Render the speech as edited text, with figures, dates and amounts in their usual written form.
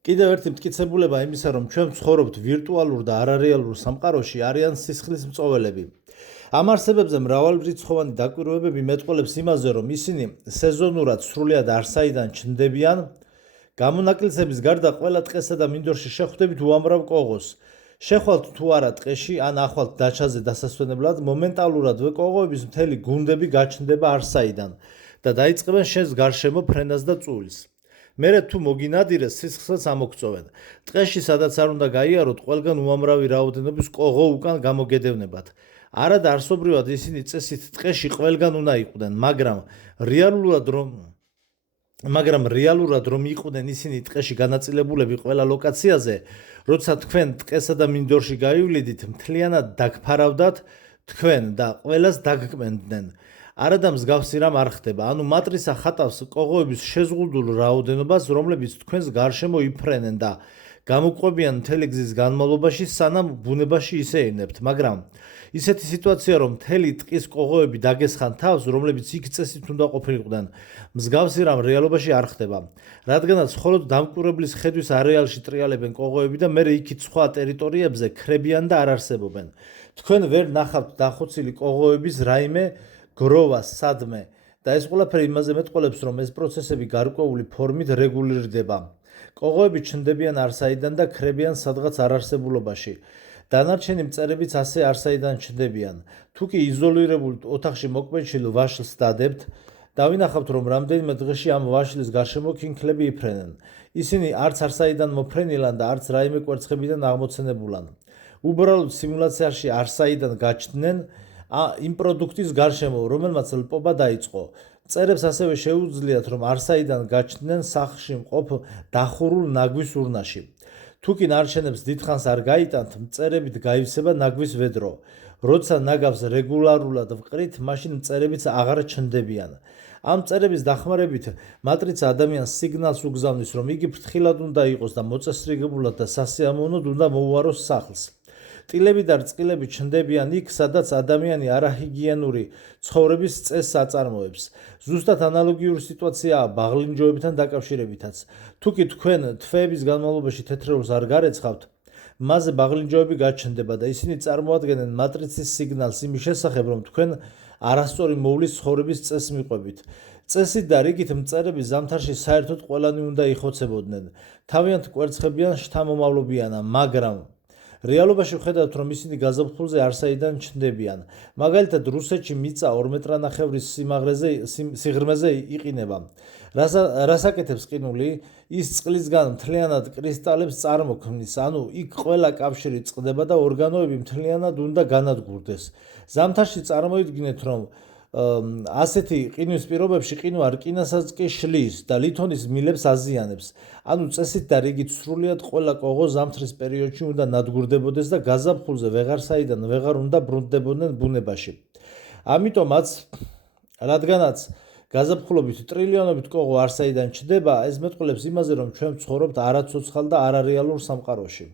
კიდევ ერთი მტკიცებულება იმისა, რომ ჩვენ ვცხოვრობთ ვირტუალურ და არარეალურ სამყაროში, არიან სისხლის მწოველები. ამ არსებებზე მრავალრიცხოვანი დაკვირვებები მეტყველებს იმაზე, რომ ისინი სეზონურად სრულიად არსაიდან ჩნდებიან. გამონაკლისების გარდა ყველა ტყესა და მინდორში შეხვდებით უამრავ კოღოს. შეხვალთ თუ არა ტყეში, ან ახვალთ დაჩაზე დასასვენებლად, მომენტალურადვე კოღოების მთელი გუნდები გაჩნდება არსაიდან და დაიწყებენ შენს გარშემო ფრენას და წულს. მერე თუ მოგინადირეს, სისხლს ამოგწოვენ. ტყეში, სადაც არ უნდა გაიაროთ, ყველგან უამრავი რაოდენობის კოღო უკან გამოგედევნებათ. არადა არსობრივად ისინი წესით ტყეში ყველგან უნდა იყვნენ, მაგრამ რეალურად რომ იყვნენ ისინი ტყეში განაწილებულები ყველა ლოკაციაზე, როცა თქვენ ტყესა და მინდორში გაივლიდით, მთლიანად დაგფარავდათ თქვენ და ყველას დაგკმენდნენ. არადა მსგავსი რამ არ ხდება, ანუ მატრიცა ხატავს კოღოების შეზღუდულ რაოდენობას, რომლებიც თქვენს გარშემო იფრენენ და გამოგყვებიან მთელი გზის განმავლობაში, სანამ ბუნებაში ისეირნებთ, მაგრამ ისეთი სიტუაცია, რომ მთელი ტყის კოღოები დაგესხან თავს, რომლებიც იქ წესით უნდა ყოფილიყვნენ, მსგავსი რამ რეალობაში არ ხდება, რადგანაც მხოლოდ დამკვირვებლის ხედვის არეალში ტრიალებენ კოღოები და მერე იქით სხვა ტერიტორიებზე ქრებიან და არ არსებობენ. თქვენ ვერ ნახავთ დახოცილი კოღოების რაიმე გროვა სადმე და ეს ყველაფერი იმაზე მეტყველებს, რომ ეს პროცესები გარკვეული ფორმით რეგულირდება. კოღოები ჩნდებიან არსაიდან და ქრებიან სადღაც არარსებულობაში. დანარჩენი მწერებიც ასე არსაიდან ჩნდებიან. თუ კი იზოლირებულ ოთახში მოკმეჩილ ვაშლს დადებთ, დავინახავთ, რომ რამდენიმე დღეში ამ ვაშლის გარშემო ქინქლები იფრენენ. ისინი არც არსაიდან მოფრენილან და არც რაიმე კვერცხებიდან აღმოცენებულან. უბრალოდ სიმულაციაში არსაიდან გაჩნდნენ იმ პროდუქტის გარშემო, რომელმაც ლპობა დაიწყო. მწერებს ასევე შეუძლიათ, რომ არსაიდან გაჩნდნენ სახლში მყოფ დახურულ ნაგვის ურნაში. თუ კი ნარჩენებს დიდხანს არ გაიტანთ, მწერებით გაივსება ნაგვის ვედრო. როცა ნაგავს რეგულარულად ვყრით, მაშინ მწერებიც აღარ ჩნდებიან. ამ მწერების დახმარებით მატრიცა ადამიანს სიგნალს უგზავნის, რომ იგი ფრთხილად უნდა იყოს და მოწესრიგებულად და სასიამოვნოდ უნდა მოუაროს სახლს. ტილები და რწყილები ჩნდებიან იქ, სადაც ადამიანი არაჰიგიენური ცხოვრების წესს აწარმოებს. ზუსტად ანალოგიური სიტუაციაა ბაღლინჯოებთან დაკავშირებითაც. თუ კი თქვენ თვეების განმავლობაში თეთრეულს არ გარეცხავთ, მასზე ბაღლინჯოები გაჩნდება და ისინი წარმოადგენენ მატრიცის სიგნალს იმის შესახებ, რომ თქვენ არასწორი მოვლის ცხოვრების წესს მიყვებით. წესით და რიგით მწერები ზამთარში საერთოდ ყველანი უნდა იხოცებოდნენ. თავიანთ კვერცხებიან შთამომავლობიანა, მაგრამ რეალობაში ვხედავთ, რომ ისინი გაზაფხულზე არსაიდან ჩნდებიან. მაგალითად, რუსეთში მიწა 2 მეტრანახევრის სიღრმეზე იყინება. რას აკეთებს ყინული? ის წყლისგან მთლიანად კრისტალებს წარმოქმნის, ანუ იქ ყველა კავშირი წყდება და ორგანოები მთლიანად უნდა განადგურდეს. ზამთარში წარმოიდგინეთ, რომ ასეთი ყინვის პირობებში ყინვა რკინასაც კი შლის და ლითონის მილებს აზიანებს. ანუ წესით და რიგით სრულიად ყველა კოღო ზამთრის პერიოდში უნდა ნადგურდებოდეს და გაზაფხულზე ვეღარსაიდან ვეღარ უნდა ბრუნდებოდნენ ბუნებაში. ამიტომაც, რადგანაც გაზაფხულობით ტრილიონობით კოღო არსაიდან ჩნდება, ეს მეტყველებს იმაზე, რომ ჩვენ ვცხოვრობთ არაცოცხალ და არარეალურ სამყაროში.